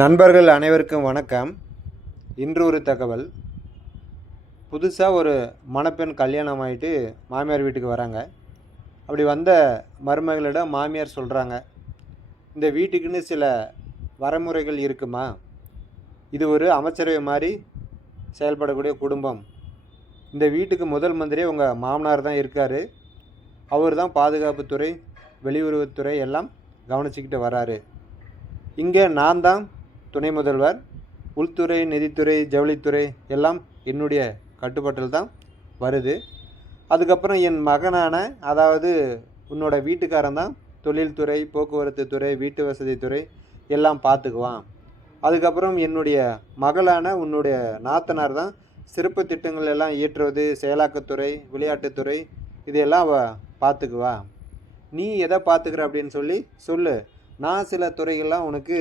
நண்பர்கள் அனைவருக்கும் வணக்கம். இன்று ஒரு தகவல். புதுசாக ஒரு மணப்பெண் கல்யாணம் ஆகிட்டு மாமியார் வீட்டுக்கு வராங்க. அப்படி வந்த மருமகளிடம் மாமியார் சொல்கிறாங்க இந்த வீட்டுக்குன்னு சில வரமுறைகள் இருக்குமா? இது ஒரு அமைச்சரவை மாதிரி செயல்படக்கூடிய குடும்பம். இந்த வீட்டுக்கு முதல் மந்திரி உங்கள் மாமனார் தான் இருக்கார். அவர் தான் பாதுகாப்புத்துறை வெளியுறவுத்துறை எல்லாம் கவனிச்சிக்கிட்டு வராரு. இங்கே நான் தான் துணை முதல்வர் உள்துறை நிதித்துறை ஜவுளித்துறை எல்லாம் என்னுடைய கட்டுப்பாட்டில் தான் வருது. அதுக்கப்புறம் என் மகனான அதாவது உன்னோட வீட்டுக்காரன் தான் தொழில்துறை போக்குவரத்து துறை வீட்டு வசதி துறை எல்லாம் பார்த்துக்குவான். அதுக்கப்புறம் என்னுடைய மகளான உன்னுடைய நாத்தனார் தான் சிறப்பு திட்டங்கள் எல்லாம் இயற்றுவது செயலாக்கத்துறை விளையாட்டுத்துறை இதையெல்லாம் அவ பார்த்துக்குவா. நீ எதை பார்த்துக்கிற அப்படின்னு சொல்லி சொல்லு. நான் சில துறைகள்லாம் உனக்கு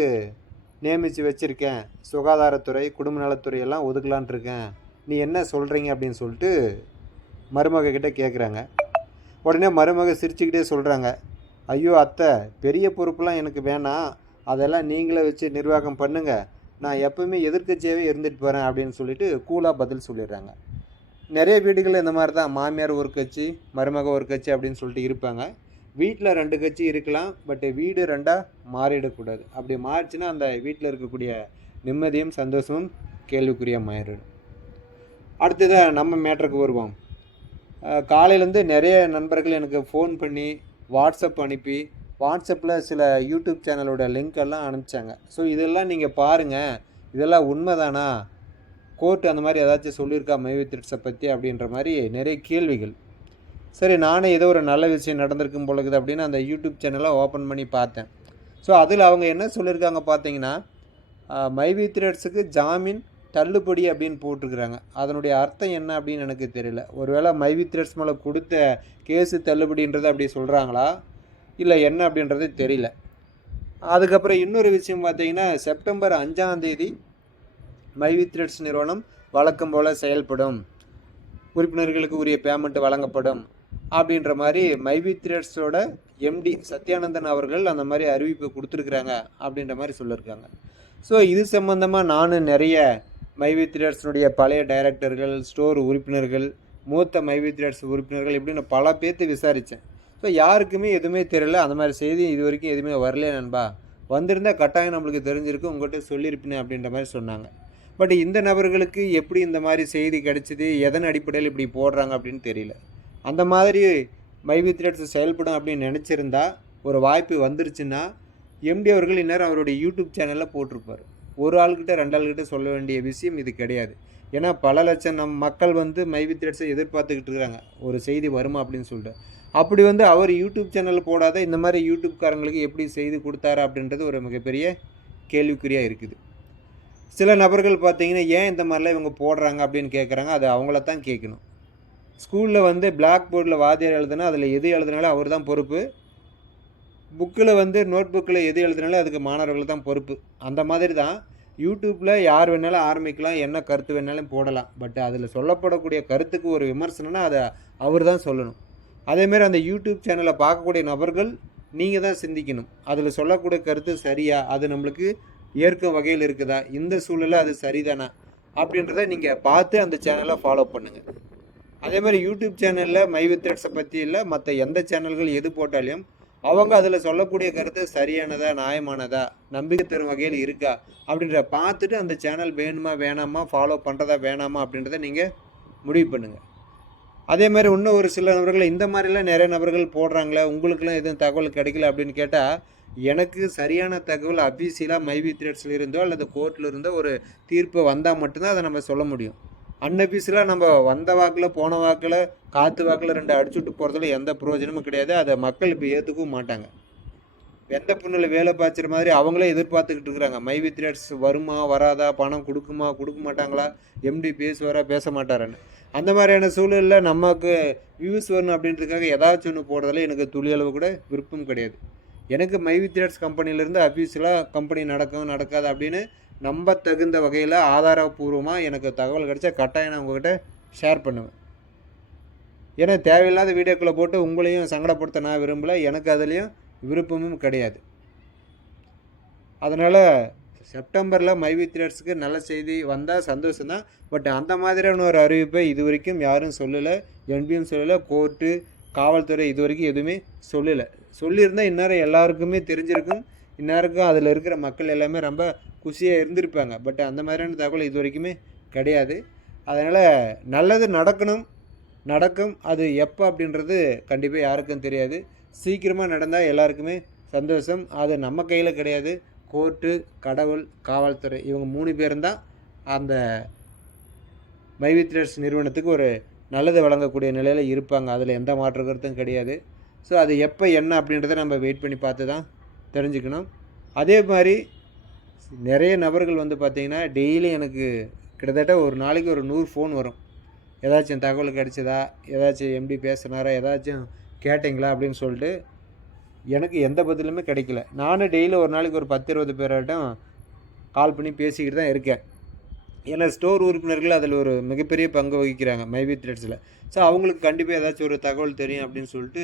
நியமித்து வச்சுருக்கேன். சுகாதாரத்துறை குடும்ப நலத்துறை எல்லாம் ஒதுக்கலான் இருக்கேன். நீ என்ன சொல்கிறீங்க அப்படின்னு சொல்லிட்டு மருமகக்கிட்ட கேட்குறாங்க உடனே மருமக சிரிச்சுக்கிட்டே சொல்கிறாங்க ஐயோ அத்தை பெரிய பொறுப்புலாம் எனக்கு வேணாம். அதெல்லாம் நீங்களே வச்சு நிர்வாகம் பண்ணுங்கள் நான் எப்பவுமே எதிர்க்கட்சியாகவே இருந்துட்டு போகிறேன் அப்படின்னு சொல்லிட்டு கூலாக பதில் சொல்லிடுறாங்க. நிறைய வீடுகளில் இந்த மாதிரி தான் மாமியார் ஒரு கட்சி மருமக ஒரு கட்சி அப்படின்னு சொல்லிட்டு இருப்பாங்க. வீட்டில் ரெண்டு கட்சி இருக்கலாம் பட் வீடு ரெண்டாக மாறிடக்கூடாது. அப்படி மாறிச்சுன்னா அந்த வீட்டில் இருக்கக்கூடிய நிம்மதியும் சந்தோஷமும் கேள்விக்குறியாக மாறிடும். அடுத்ததாக நம்ம மேட்டருக்கு வருவோம். காலையிலேருந்து நிறைய நண்பர்கள் எனக்கு ஃபோன் பண்ணி வாட்ஸ்அப் அனுப்பி வாட்ஸ்அப்பில் சில யூடியூப் சேனலோட லிங்க் எல்லாம் அனுப்பிச்சாங்க. ஸோ இதெல்லாம் நீங்கள் பாருங்கள் இதெல்லாம் உண்மைதானா? கோர்ட் அந்த மாதிரி ஏதாச்சும் சொல்லியிருக்கா மைவி திருட்ஸை பற்றி அப்படின்ற மாதிரி நிறைய கேள்விகள். சரி நானே ஏதோ ஒரு நல்ல விஷயம் நடந்திருக்கும் போல இருக்குது அப்படின்னு அந்த யூடியூப் சேனலை ஓப்பன் பண்ணி பார்த்தேன். ஸோ அதில் அவங்க என்ன சொல்லியிருக்காங்க பார்த்தீங்கன்னா மைவி த்ரெட்ஸுக்கு ஜாமீன் தள்ளுபடி அப்படின்னு போட்டிருக்கிறாங்க. அதனுடைய அர்த்தம் என்ன அப்படின்னு எனக்கு தெரியல. ஒருவேளை மைவி த்ரெட்ஸ் மேலே கொடுத்த கேஸு தள்ளுபடின்றது அப்படி சொல்கிறாங்களா? இல்லை என்ன அப்படின்றது தெரியல. அதுக்கப்புறம் இன்னொரு விஷயம் பார்த்தீங்கன்னா செப்டம்பர் அஞ்சாந்தேதி மைவி த்ரெட்ஸ் நிறுவனம் வழக்கம் போல் செயல்படும். உறுப்பினர்களுக்கு உரிய பேமெண்ட் வழங்கப்படும். அப்படின்ற மாதிரி மைவி த்ரெட்ஸோட எம்டி சத்யானந்தன் அவர்கள் அந்த மாதிரி அறிவிப்பு கொடுத்துருக்குறாங்க அப்படின்ற மாதிரி சொல்லியிருக்காங்க. ஸோ இது சம்மந்தமாக நானும் நிறைய மைவி த்ரெட்ஸினுடைய பழைய டைரக்டர்கள் ஸ்டோர் உறுப்பினர்கள் மூத்த மைவி த்ரெட்ஸ் உறுப்பினர்கள் இப்படின்னு பல பேர்த்து விசாரித்தேன் ஸோ யாருக்குமே எதுவுமே தெரியல. அந்த மாதிரி செய்தி இது வரைக்கும் எதுவுமே வரலையே நண்பா. வந்திருந்தால் கட்டாயம் நம்மளுக்கு தெரிஞ்சிருக்கு உங்கள்கிட்ட சொல்லியிருப்பேனே அப்படின்ற மாதிரி சொன்னாங்க. பட் இந்த நபர்களுக்கு எப்படி இந்த மாதிரி செய்தி கிடைச்சிது? எதன் அடிப்படையில் இப்படி போடுறாங்க அப்படின்னு தெரியல. அந்த மாதிரி மைவி த்ரெட்ஸ் செயல்படும் அப்படின்னு நினச்சிருந்தா ஒரு வாய்ப்பு வந்துருச்சுன்னா எம்டி அவர்கள் இந்நேரம் அவருடைய யூடியூப் சேனலில் போட்டிருப்பார். ஒரு ஆள்கிட்ட ரெண்டு ஆள்கிட்ட சொல்ல வேண்டிய விஷயம் இது கிடையாது. ஏன்னா பல லட்சம் நம் மக்கள் வந்து மைவி த்ரெட்ஸை எதிர்பார்த்துக்கிட்டு இருக்கிறாங்க ஒரு செய்தி வருமா அப்படின்னு சொல்லிட்டு. அப்படி வந்து அவர் யூடியூப் சேனல் போடாத இந்த மாதிரி யூடியூப்காரங்களுக்கு எப்படி செய்தி கொடுத்தாரு அப்படின்றது ஒரு மிகப்பெரிய கேள்விக்குறியாக இருக்குது. சில நபர்கள் பார்த்தீங்கன்னா ஏன் இந்த மாதிரிலாம் இவங்க போடுறாங்க அப்படின்னு கேட்குறாங்க அது அவங்கள தான் கேட்கணும் ஸ்கூலில் வந்து பிளாக் போர்டில் வாத்தியார் எழுதுனா அதில் எது எழுதுனாலும் அவர் தான் பொறுப்பு. புக்கில் வந்து நோட் புக்கில் எது எழுதுனாலும் அதுக்கு மாணவர்கள் தான் பொறுப்பு. அந்த மாதிரி தான் யூடியூப்பில் யார் வேணாலும் ஆரம்பிக்கலாம் என்ன கருத்து வேணாலும் போடலாம். பட் அதில் சொல்லப்படக்கூடிய கருத்துக்கு ஒரு விமர்சனம்னா அதை அவர் தான் சொல்லணும் அதேமாரி அந்த யூடியூப் சேனலை பார்க்கக்கூடிய நபர்கள் நீங்கள் தான் சிந்திக்கணும். அதில் சொல்லக்கூடிய கருத்து சரியா? அது நம்மளுக்கு ஏற்கும் வகையில் இருக்குதா? இந்த சூழலில் அது சரிதானா? அப்படின்றத நீங்கள் பார்த்து அந்த சேனலை ஃபாலோ பண்ணுங்கள் அதே மாதிரி யூடியூப் சேனலில் மைவித்ரெட்ஸை பற்றி இல்லை மற்ற எந்த சேனல்கள் எது போட்டாலையும் அவங்க அதில் சொல்லக்கூடிய கருத்து சரியானதா நியாயமானதா நம்பிக்கை தரும் வகையில் இருக்கா அப்படின்ற பார்த்துட்டு அந்த சேனல் வேணுமா வேணாமா ஃபாலோ பண்ணுறதா வேணாமா அப்படின்றத நீங்கள் முடிவு பண்ணுங்கள் அதே மாதிரி இன்னும் ஒரு சில நபர்கள் இந்த மாதிரிலாம் நிறைய நபர்கள் போடுறாங்களே உங்களுக்குலாம் எதுவும் தகவல் கிடைக்கல அப்படின்னு கேட்டால் எனக்கு சரியான தகவல் அபிஷியலாக மைவி த்ரெட்ஸில் இருந்தோ அல்லது கோர்ட்டில் இருந்தோ ஒரு தீர்ப்பு வந்தால் மட்டும்தான் அதை நம்ம சொல்ல முடியும். அன்அபிஷியலாக நம்ம வந்த வாக்கில் போன வாக்கில் காற்று வாக்கில் ரெண்டு அடிச்சுட்டு போகிறதுல எந்த பிரயோஜனமும் கிடையாது. அதை மக்கள் இப்போ ஏற்றுக்கவும் மாட்டாங்க. எந்த புண்ணில் வேலை பாய்ச்சுற மாதிரி அவங்களே எதிர்பார்த்துக்கிட்டு இருக்கிறாங்க. மை த்ரெட்ஸ் வருமா வராதா பணம் கொடுக்குமா கொடுக்க மாட்டாங்களா? எம்டி பேசுவாரா பேச மாட்டாரான்னு. அந்த மாதிரியான சூழலில் நமக்கு வியூஸ் வரணும் அப்படின்றதுக்காக ஏதாச்சும் ஒன்று போடுறதுல எனக்கு துளியளவு கூட விருப்பம் கிடையாது. எனக்கு மைவி த்ரெட்ஸ் கம்பெனிலேருந்து அஃபீஷியலாக கம்பெனி நடக்கும் நடக்காது அப்படின்னு நம்ப தகுந்த வகையில் ஆதாரபூர்வமாக எனக்கு தகவல் கிடைச்சா கட்டாயம் நான் உங்ககிட்ட ஷேர் பண்ணுவேன். ஏன்னா தேவையில்லாத வீடியோக்களை போட்டு உங்களையும் சங்கடப்படுத்த நான் விரும்பலை. எனக்கு அதுலேயும் விருப்பமும் கிடையாது. அதனால் செப்டம்பரில் மைவி த்ரெட்ஸுக்கு நல்ல செய்தி வந்தால் சந்தோஷம்தான். பட் அந்த மாதிரியான ஒரு அறிவிப்பை இது வரைக்கும் யாரும் சொல்லலை என்பியும் சொல்லலை கோர்ட்டு காவல்துறை இது வரைக்கும் எதுவுமே சொல்லலை. சொல்லியிருந்தால் இந்நேரம் எல்லாருக்குமே தெரிஞ்சிருக்கும். இந்நேரக்கும் அதில் இருக்கிற மக்கள் எல்லாமே ரொம்ப குஷியாக இருந்திருப்பாங்க. பட் அந்த மாதிரியான தகவல் இது வரைக்குமே கிடையாது. அதனால் நல்லது நடக்கணும். நடக்கும். அது எப்போ அப்படின்றது கண்டிப்பாக யாருக்கும் தெரியாது. சீக்கிரமாக நடந்தால் எல்லாருக்குமே சந்தோஷம். அது நம்ம கையில் கிடையாது. கோர்ட்டு கடவுள் காவல்துறை இவங்க மூணு பேரும் தான் அந்த மைவித்ரஸ் நிறுவனத்துக்கு ஒரு நல்லது வழங்கக்கூடிய நிலையில் இருப்பாங்க. அதில் எந்த மாற்று கருத்தும் கிடையாது. ஸோ அது எப்போ என்ன அப்படின்றத நம்ம வெயிட் பண்ணி பார்த்து தான் தெரிஞ்சுக்கணும். அதே மாதிரி நிறைய நபர்கள் வந்து பார்த்திங்கன்னா டெய்லி எனக்கு கிட்டத்தட்ட ஒரு நாளைக்கு ஒரு நூறு ஃபோன் வரும். ஏதாச்சும் தகவல் கிடைச்சதா? ஏதாச்சும் எம்டி பேசுனாரா? ஏதாச்சும் கேட்டிங்களா? அப்படின்னு சொல்லிட்டு எனக்கு எந்த பதிலுமே கிடைக்கல. நானும் டெய்லி ஒரு நாளைக்கு ஒரு பத்து இருபது பேராட்டம் கால் பண்ணி பேசிக்கிட்டு தான் இருக்கேன். ஏன்னா ஸ்டோர் உறுப்பினர்கள் அதில் ஒரு மிகப்பெரிய பங்கு வகிக்கிறாங்க மைபி த்ரெட்ஸில் ஸோ அவங்களுக்கு கண்டிப்பாக ஏதாச்சும் ஒரு தகவல் தெரியும் அப்படின்னு சொல்லிட்டு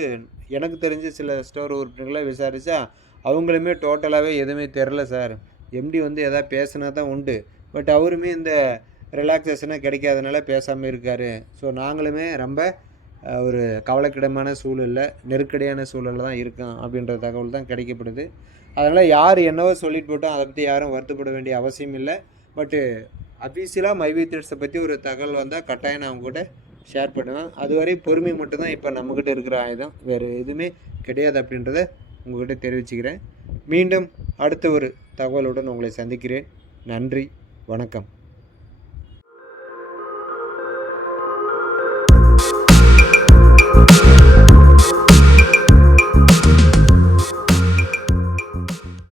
எனக்கு தெரிஞ்ச சில ஸ்டோர் உறுப்பினர்களை விசாரித்தா அவங்களுமே டோட்டலாகவே எதுவுமே தெரில சார். எம்டி வந்து எதாவது பேசினா தான் உண்டு. பட் அவருமே இந்த ரிலாக்ஸேஷனாக கிடைக்காதனால பேசாமல் இருக்கார். ஸோ நாங்களுமே ரொம்ப ஒரு கவலைக்கிடமான சூழலில் நெருக்கடியான சூழலில் தான் இருக்கோம் அப்படின்ற தகவல் தான் கிடைக்கப்படுது. அதனால் யார் என்னவோ சொல்லிட்டு போட்டோம் அதை பற்றி யாரும் வருத்தப்பட வேண்டிய அவசியம் இல்லை. பட்டு அஃபீஷியலாக மைவி த்ரெட்ஸை பற்றி ஒரு தகவல் வந்தால் கட்டாயம் நான் கூட ஷேர் பண்ணுவேன். அதுவரை பொறுமை மட்டும்தான் இப்போ நம்மக்கிட்ட இருக்கிற ஆயுதம். வேறு எதுவுமே கிடையாது அப்படின்றத உங்கள்கிட்ட தெரிவிச்சுக்கிறேன். மீண்டும் அடுத்த ஒரு தகவலுடன் உங்களை சந்திக்கிறேன். நன்றி வணக்கம்.